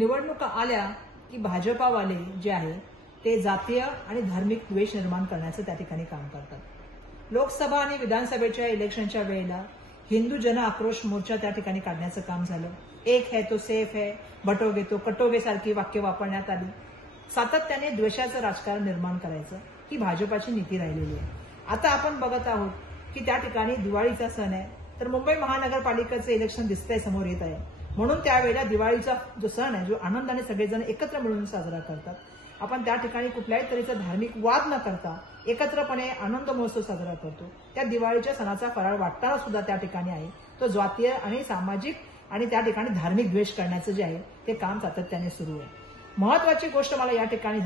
निवडणुका आल्या की भाजपावाले जे आहे ते जातीय आणि धार्मिक द्वेष निर्माण करण्याचं त्या ठिकाणी काम करतात। लोकसभा आणि विधानसभेच्या इलेक्शनच्या वेळेला हिंदू जन आक्रोश मोर्चा त्या ठिकाणी काढण्याचं काम झालं। एक है तो सेफ है, बटोगे तो कटोगे सारखी वाक्य वापरण्यात आली। सातत्याने द्वेषाचं राजकारण निर्माण करायचं ही भाजपाची नीती राहिलेली आहे। आता आपण बघत आहोत की त्या ठिकाणी दिवाळीचा सण आहे, तर मुंबई महानगरपालिकेचं इलेक्शन दिसतंय समोर येत आहे, म्हणून त्यावेळेला दिवाळीचा जो सण आहे जो आनंदाने सगळेजण एकत्र मिळून साजरा करतात, आपण त्या ठिकाणी कुठल्याही तऱ्हेचा धार्मिक वाद न करता एकत्रपणे आनंद महोत्सव साजरा करतो। त्या दिवाळीच्या सणाचा फराळ वाटताना सुद्धा त्या ठिकाणी आहे तो जातीय आणि सामाजिक आणि त्या ठिकाणी धार्मिक द्वेष करण्याचं जे आहे ते काम सातत्याने सुरू आहे। महत्वाची गोष्ट मला या ठिकाणी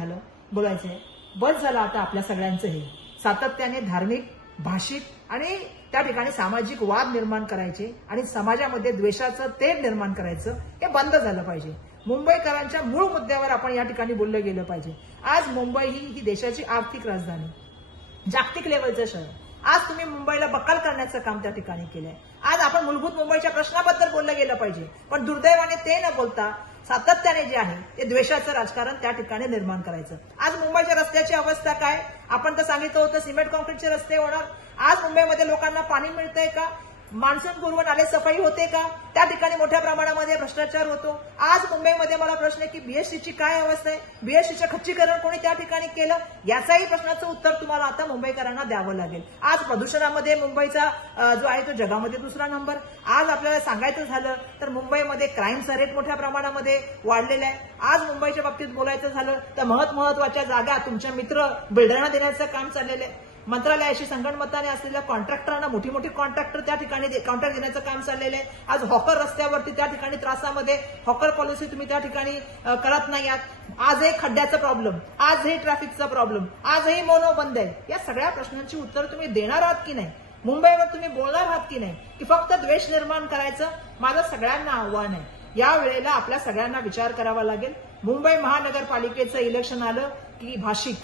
बोलायचं आहे, बस झालं आता आपल्या सगळ्यांचं हे सातत्याने धार्मिक, भाषिक आणि त्या ठिकाणी सामाजिक वाद निर्माण करायचे आणि समाजामध्ये द्वेषाचं तेढ निर्माण करायचं हे बंद झालं पाहिजे। मुंबईकरांच्या मूळ मुद्द्यावर आपण या ठिकाणी बोललं गेलं पाहिजे। आज मुंबई ही देशाची आर्थिक राजधानी, जागतिक लेवलचं शहर, आज तुम्ही मुंबईला बक्कल करण्याचं काम त्या ठिकाणी केलंय। आज आपण मूलभूत मुंबईच्या प्रश्नाबद्दल बोललं गेलं पाहिजे, पण दुर्दैवाने ते न बोलता सातत्याने जे आहे ते द्वेषाचं राजकारण त्या ठिकाणी निर्माण करायचं। आज मुंबईच्या रस्त्याची अवस्था काय, आपण तर सांगितलं होतं सिमेंट कॉन्क्रीटचे रस्ते होणार। आज मुंबईमध्ये लोकांना पाणी मिळतंय का, मान्सून पूर्व नाले सफाई होते का, त्या ठिकाणी मोठ्या प्रमाणामध्ये भ्रष्टाचार होतो। आज मुंबईमध्ये मला प्रश्न आहे की बीएसटीची काय अवस्था आहे, बीएसटीचं खच्चीकरण कोणी त्या ठिकाणी केलं, याचाही प्रश्नाचं उत्तर तुम्हाला आता मुंबईकरांना द्यावं लागेल। आज प्रदूषणामध्ये मुंबईचा जो आहे तो जगामध्ये दुसरा नंबर। आज आपल्याला सांगायचं झालं तर मुंबईमध्ये क्राईमचा रेट मोठ्या प्रमाणामध्ये वाढलेला आहे। आज मुंबईच्या बाबतीत बोलायचं झालं तर महत्वाच्या जागा तुमच्या मित्र बिल्डरांना देण्याचं काम चाललेलं आहे। मंत्रालयाशी संगणमताने असलेल्या कॉन्ट्रॅक्टरांना मोठी कॉन्ट्रॅक्टर त्या ठिकाणी कॉन्ट्रॅक्ट देण्याचं काम चाललेलं आहे। आज हॉकर रस्त्यावरती त्या ठिकाणी त्रासामध्ये हॉकर पॉलिसी तुम्ही त्या ठिकाणी करत नाही आहात। आजही खड्ड्याचा प्रॉब्लेम, आजही ट्रॅफिकचा प्रॉब्लेम, आजही मोनो बंद आहे। या सगळ्या प्रश्नांची उत्तर तुम्ही देणार आहात की नाही, मुंबईवर तुम्ही बोलणार आहात की नाही, की फक्त द्वेष निर्माण करायचं, माझं सगळ्यांना आव्हान आहे। या वेळेला आपल्या सगळ्यांना विचार करावा लागेल। मुंबई महानगरपालिकेचं इलेक्शन आलं की भाषिक,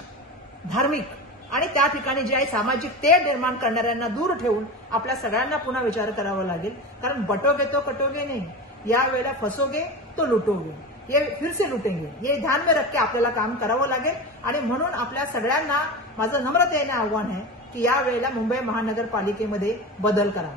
धार्मिक आणि त्या ठिकाणी जे आहे सामाजिक तेढ निर्माण करणाऱ्यांना दूर ठेवून आपल्या सगळ्यांना पुन्हा विचार करावा लागेल, कारण बटोगे तो कटोगे नाही, या वेळेला फसोगे तो लुटोगे, ये फिर से लुटेंगे, ये ध्यान में रख के आपल्याला काम करावं लागेल। आणि म्हणून आपल्या सगळ्यांना माझं नम्रतेने आव्हान आहे की या वेळेला मुंबई महानगरपालिकेमध्ये बदल करा।